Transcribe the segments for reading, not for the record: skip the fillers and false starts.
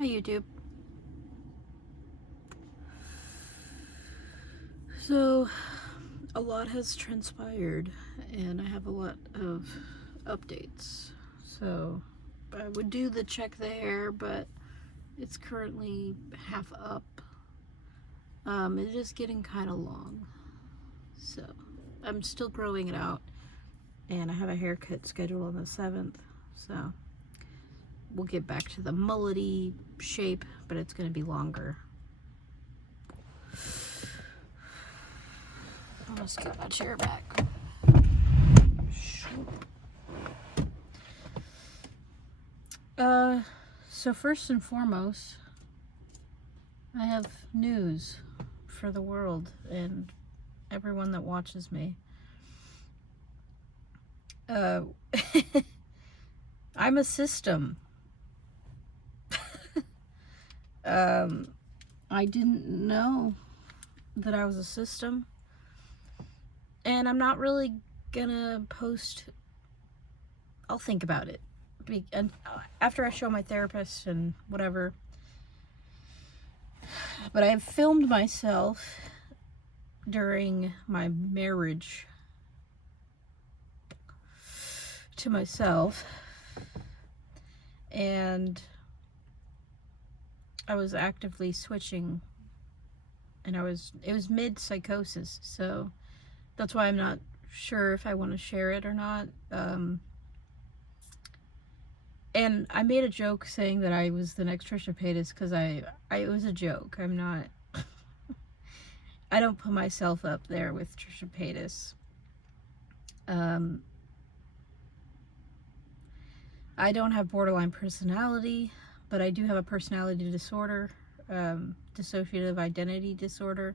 Hi YouTube. So, a lot has transpired and I have a lot of updates. So, I would do the check the hair, but it's currently half up. It is getting kind of long. So, I'm still growing it out and I have a haircut scheduled on the 7th. So, we'll get back to the mullety shape, but it's going to be longer. I'm gonna scoot my chair back. So first and foremost, I have news for the world and everyone that watches me. I'm a system. I didn't know that I was a system. And I'm not really gonna post. I'll think about it. And after I show my therapist and whatever. But I have filmed myself during my marriage to myself. And I was actively switching. And it was mid-psychosis, so that's why I'm not sure if I want to share it or not. And I made a joke saying that I was the next Trisha Paytas because it was a joke. I'm not, I don't put myself up there with Trisha Paytas. I don't have borderline personality, but I do have a personality disorder, dissociative identity disorder.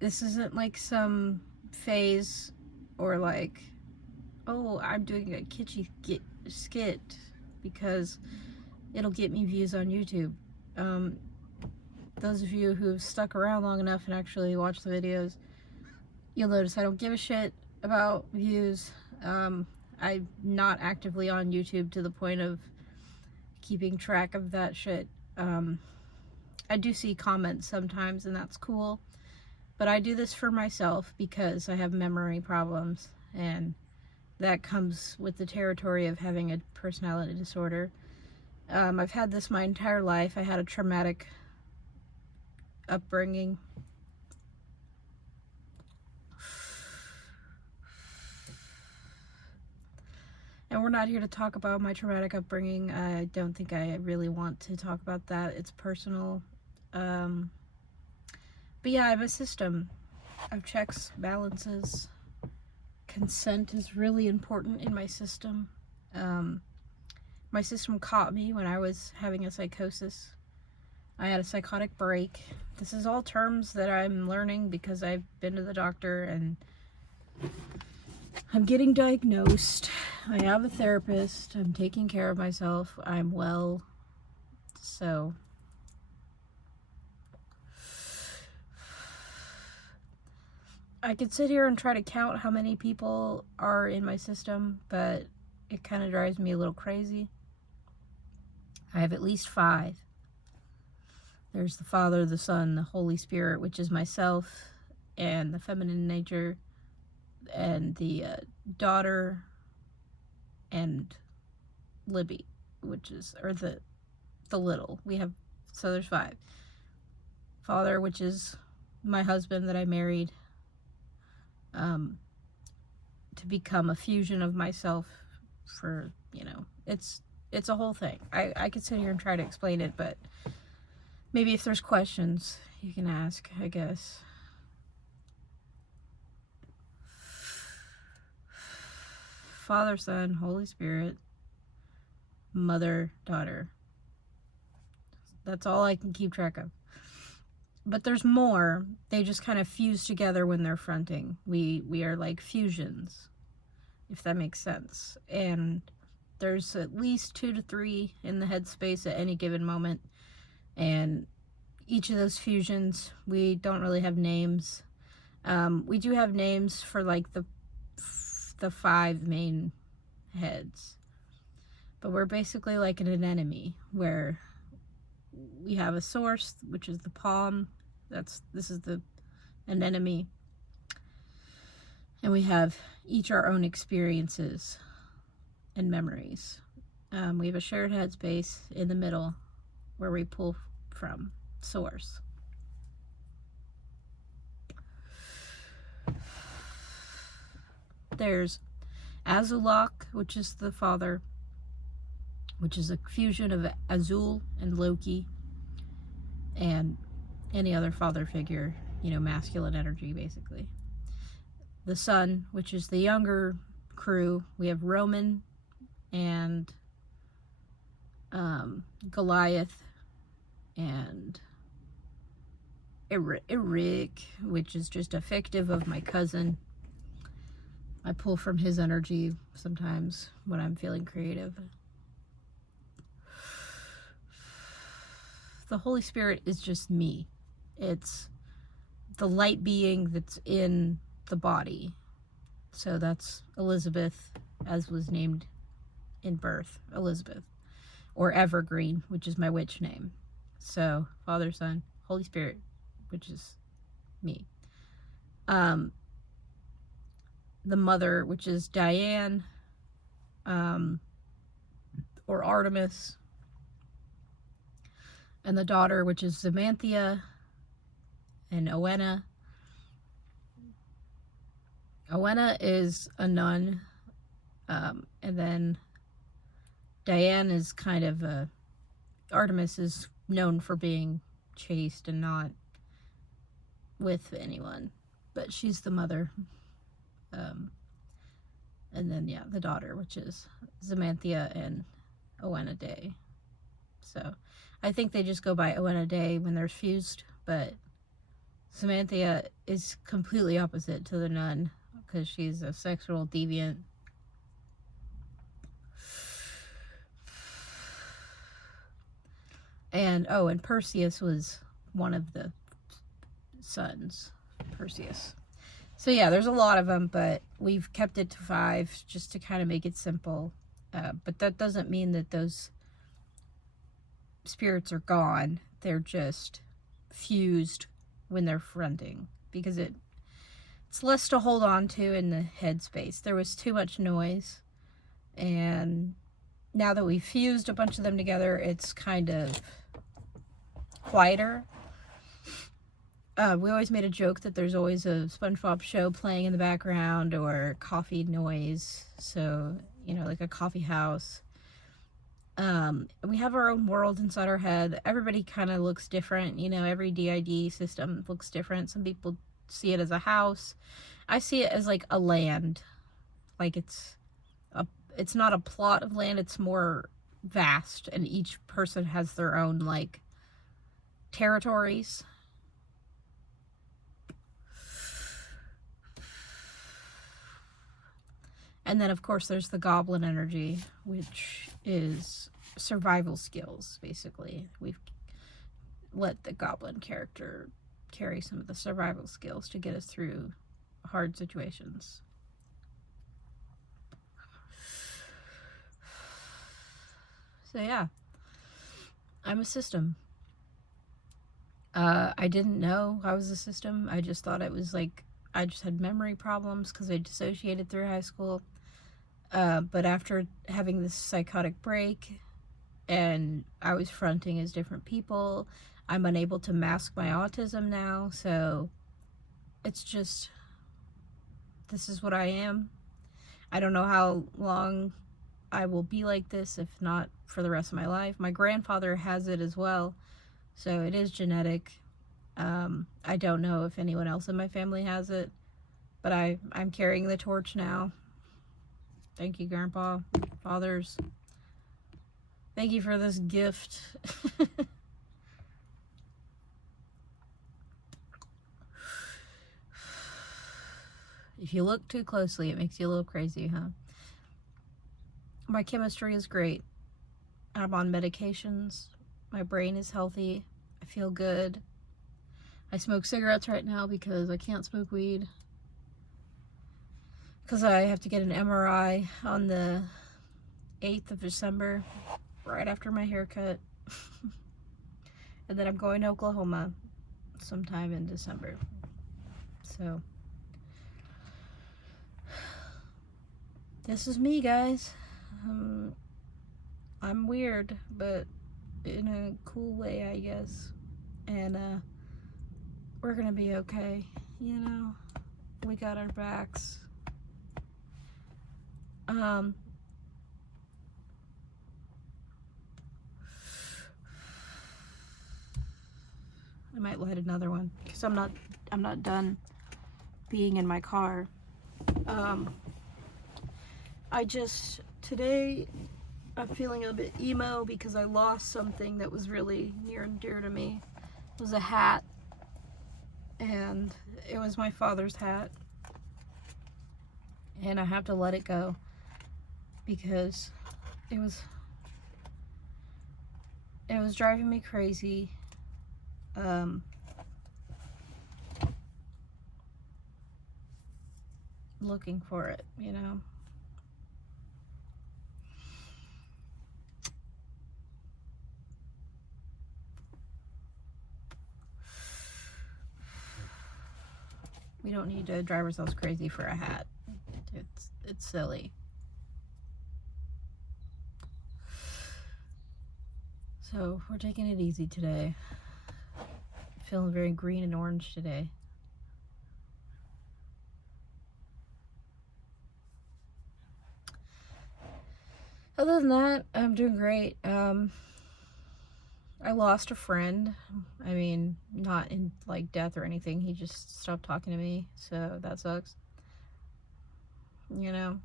This isn't like some phase or like, oh, I'm doing a kitschy skit because it'll get me views on YouTube. Those of you who've stuck around long enough and actually watched the videos, you'll notice I don't give a shit about views. I'm not actively on YouTube to the point of keeping track of that shit. I do see comments sometimes and that's cool. But I do this for myself because I have memory problems, and that comes with the territory of having a personality disorder. I've had this my entire life. I had a traumatic upbringing. And we're not here to talk about my traumatic upbringing. I don't think I really want to talk about that. It's personal. But yeah, I have a system of checks, balances. Consent is really important in my system. My system caught me when I was having a psychosis. I had a psychotic break. This is all terms that I'm learning because I've been to the doctor and I'm getting diagnosed. I have a therapist. I'm taking care of myself. I'm well. So I could sit here and try to count how many people are in my system, but it kind of drives me a little crazy. I have at least 5. There's the Father, the Son, the Holy Spirit, which is myself, and the feminine nature, and the daughter, and Libby, which is, or the little. So there's 5. Father, which is my husband that I married, to become a fusion of myself for, it's a whole thing. I could sit here and try to explain it, but maybe if there's questions, you can ask, I guess. Father, Son, Holy Spirit, Mother, Daughter. That's all I can keep track of. But there's more. They just kind of fuse together when they're fronting. We are like fusions, if that makes sense. And there's at least 2 to 3 in the headspace at any given moment. And each of those fusions, we don't really have names. We do have names for like the 5 main heads. But we're basically like an anemone, where we have a source, which is the palm. This is the anemone. And we have each our own experiences and memories. We have a shared headspace in the middle where we pull from source. There's Azulok, which is the father, which is a fusion of Azul and Loki and any other father figure, masculine energy, basically. The son, which is the younger crew. We have Roman and Goliath and Eric, which is just a fictive of my cousin. I pull from his energy sometimes when I'm feeling creative. The Holy Spirit is just me. It's the light being that's in the body. So that's Elizabeth, as was named in birth, Elizabeth. Or Evergreen, which is my witch name. So Father, Son, Holy Spirit, which is me. The mother, which is Diane, or Artemis. And the daughter, which is Zamanthia and Owena. Owena is a nun. And then Diane is kind of Artemis is known for being chaste and not with anyone. But she's the mother. And then, the daughter, which is Zamanthia and Owena Day. So, I think they just go by Owena Day when they're fused, but Zamanthia is completely opposite to the nun, because she's a sexual deviant. And Perseus was one of the sons. Perseus. So yeah, there's a lot of them, but we've kept it to 5 just to kind of make it simple. But that doesn't mean that those spirits are gone. They're just fused when they're fronting, because it's less to hold on to in the headspace. There was too much noise, and now that we've fused a bunch of them together, it's kind of quieter. We always made a joke that there's always a SpongeBob show playing in the background, or coffee noise, so, like a coffee house. We have our own world inside our head. Everybody kind of looks different, every DID system looks different. Some people see it as a house. I see it as like a land. Like it's not a plot of land, it's more vast, and each person has their own, like, territories. And then, of course, there's the goblin energy, which is survival skills, basically. We've let the goblin character carry some of the survival skills to get us through hard situations. So, yeah. I'm a system. I didn't know I was a system. I just thought it was like, I just had memory problems because I dissociated through high school. But after having this psychotic break, and I was fronting as different people, I'm unable to mask my autism now, so it's just, this is what I am. I don't know how long I will be like this, if not for the rest of my life. My grandfather has it as well, so it is genetic. I don't know if anyone else in my family has it, but I'm carrying the torch now. Thank you, Grandpa, fathers. Thank you for this gift. If you look too closely, it makes you a little crazy, huh? My chemistry is great. I'm on medications. My brain is healthy. I feel good. I smoke cigarettes right now because I can't smoke weed. Because I have to get an MRI on the 8th of December, right after my haircut. And then I'm going to Oklahoma sometime in December. So, this is me, guys. I'm weird, but in a cool way, I guess. And we're gonna be okay, you know. We got our backs. I might light another one because I'm not done being in my car. Today I'm feeling a bit emo because I lost something that was really near and dear to me. It was a hat, and it was my father's hat, and I have to let it go because it was driving me crazy. Looking for it, you know. We don't need to drive ourselves crazy for a hat. It's silly. So we're taking it easy today. Feeling very green and orange today. Other than that, I'm doing great. I lost a friend. I mean, not in like death or anything. He just stopped talking to me, so that sucks. You know,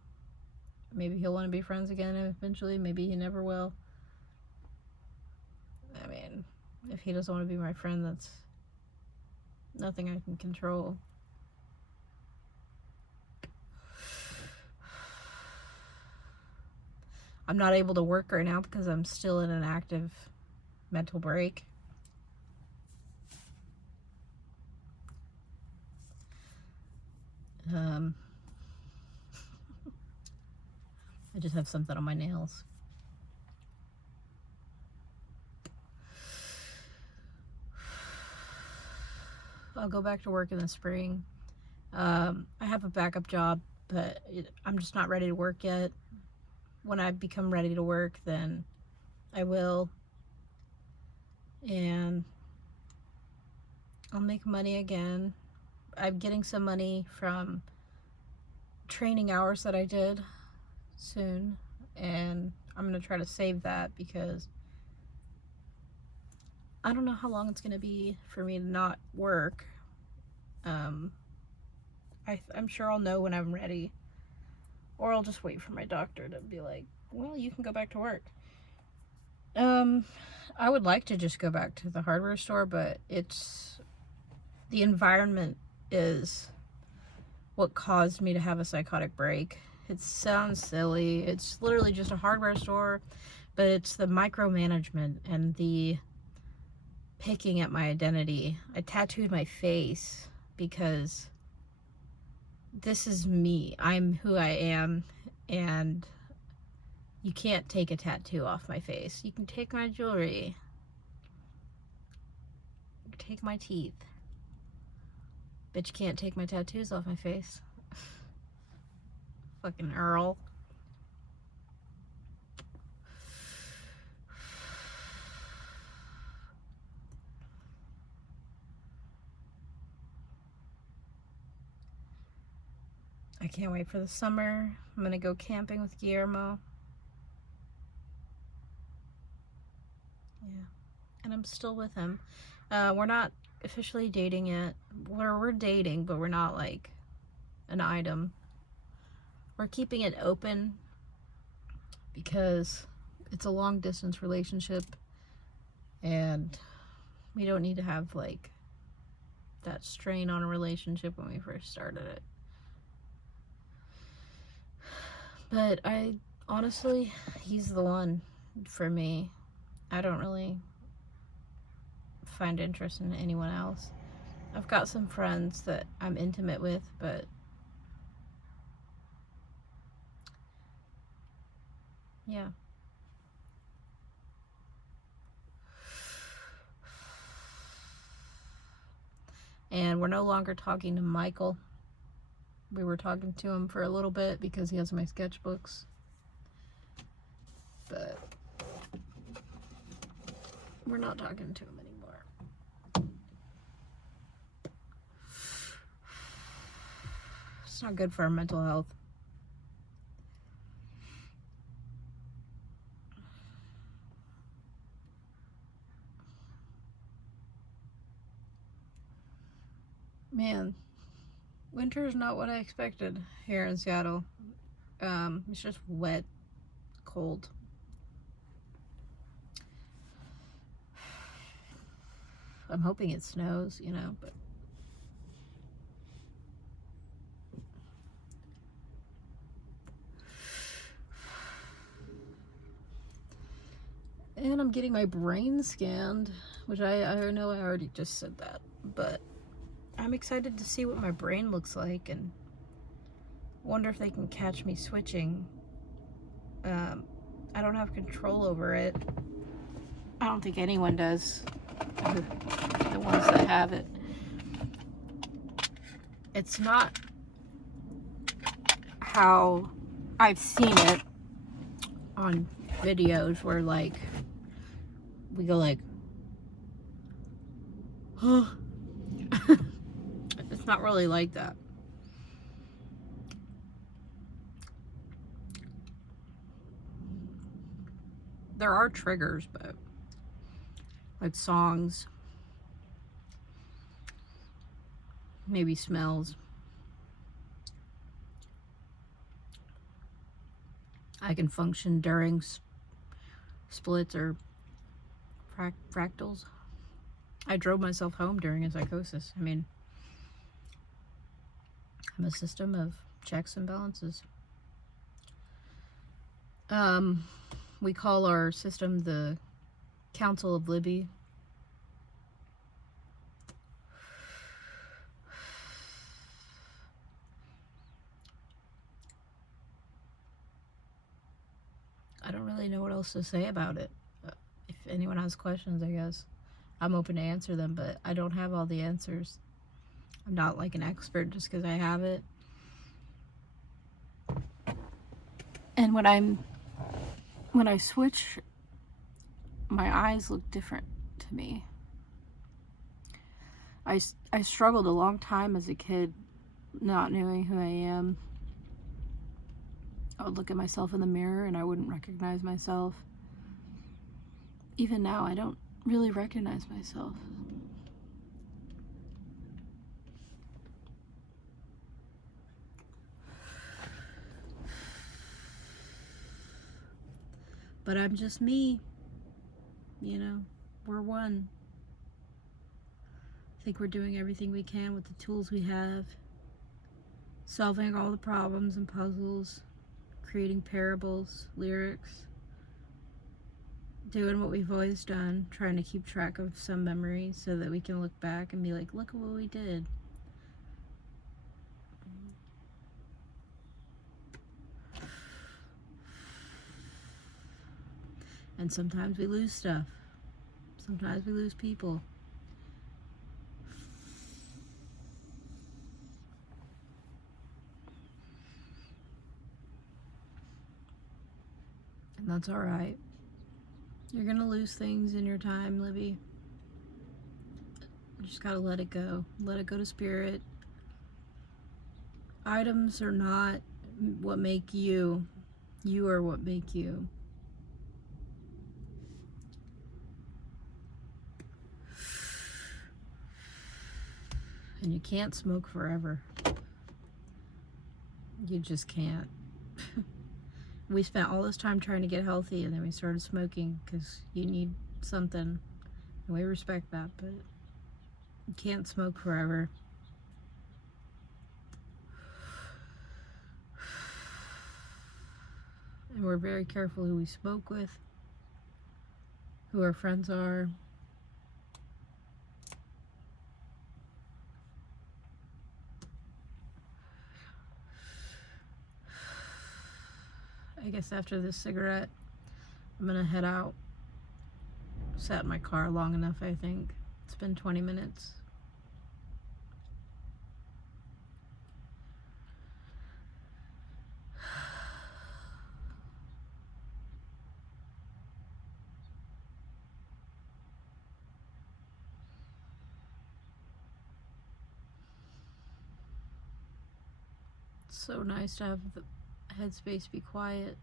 maybe he'll want to be friends again eventually. Maybe he never will. I mean, if he doesn't want to be my friend, that's nothing I can control. I'm not able to work right now because I'm still in an active mental break. I just have something on my nails. I'll go back to work in the spring. I have a backup job, but I'm just not ready to work yet. When I become ready to work, then I will. And I'll make money again. I'm getting some money from training hours that I did soon, and I'm gonna try to save that because I don't know how long it's gonna be for me to not work. I'm sure I'll know when I'm ready, or I'll just wait for my doctor to be like, well, you can go back to work. I would like to just go back to the hardware store, but the environment is what caused me to have a psychotic break. It sounds silly. It's literally just a hardware store, but it's the micromanagement and the picking at my identity. I tattooed my face because this is me. I'm who I am, and you can't take a tattoo off my face. You can take my jewelry. You can take my teeth. But you can't take my tattoos off my face. Fucking Earl. I can't wait for the summer. I'm gonna go camping with Guillermo. Yeah. And I'm still with him. We're not officially dating yet. We're dating, but we're not like an item. We're keeping it open because it's a long distance relationship, and we don't need to have like that strain on a relationship when we first started it. But honestly, he's the one for me. I don't really find interest in anyone else. I've got some friends that I'm intimate with, but Yeah. And we're no longer talking to Michael. We were talking to him for a little bit because he has my sketchbooks. But we're not talking to him anymore. It's not good for our mental health. Man, winter is not what I expected here in Seattle. It's just wet, cold. I'm hoping it snows, you know, but and I'm getting my brain scanned, which I know I already just said that, but I'm excited to see what my brain looks like and wonder if they can catch me switching. I don't have control over it. I don't think anyone does. The ones that have it. It's not how I've seen it on videos where like we go like, huh. It's not really like that. There are triggers, but like songs, maybe smells. I can function during splits or fractals. I drove myself home during a psychosis. I mean, I'm a system of checks and balances. We call our system the Council of Libby. I don't really know what else to say about it. If anyone has questions, I guess I'm open to answer them, but I don't have all the answers. I'm not like an expert just because I have it. And when I switch, my eyes look different to me. I struggled a long time as a kid not knowing who I am. I would look at myself in the mirror and I wouldn't recognize myself. Even now, I don't really recognize myself. But I'm just me, you know, we're one. I think we're doing everything we can with the tools we have, solving all the problems and puzzles, creating parables, lyrics, doing what we've always done, trying to keep track of some memories so that we can look back and be like, look at what we did. And sometimes we lose stuff. Sometimes we lose people. And that's all right. You're gonna lose things in your time, Libby. You just gotta let it go. Let it go to spirit. Items are not what make you. You are what make you. And you can't smoke forever. You just can't. We spent all this time trying to get healthy, and then we started smoking because you need something. And we respect that, but you can't smoke forever. And we're very careful who we smoke with, who our friends are. I guess after this cigarette, I'm gonna head out. Sat in my car long enough, I think. It's been 20 minutes. It's so nice to have the headspace be quiet.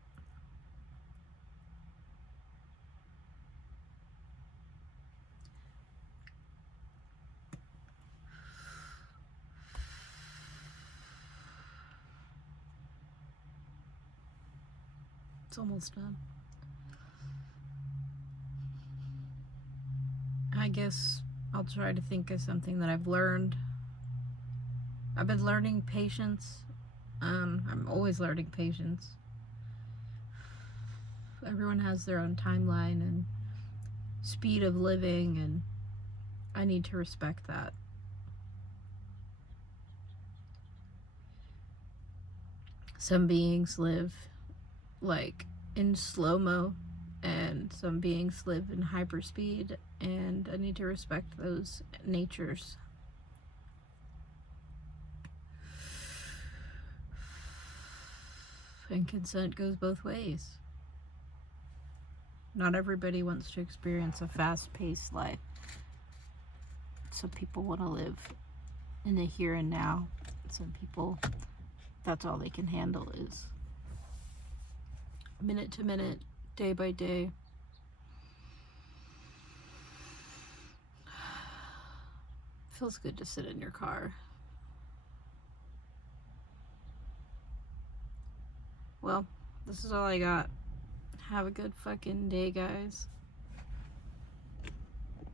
It's almost done. I guess I'll try to think of something that I've learned. I've been learning patience. I'm always learning patience. Everyone has their own timeline and speed of living, and I need to respect that. Some beings live like in slow-mo, and some beings live in hyperspeed, and I need to respect those natures. And consent goes both ways. Not everybody wants to experience a fast-paced life. Some people want to live in the here and now. Some people, that's all they can handle is minute to minute, day by day. Feels good to sit in your car. Well, this is all I got. Have a good fucking day, guys.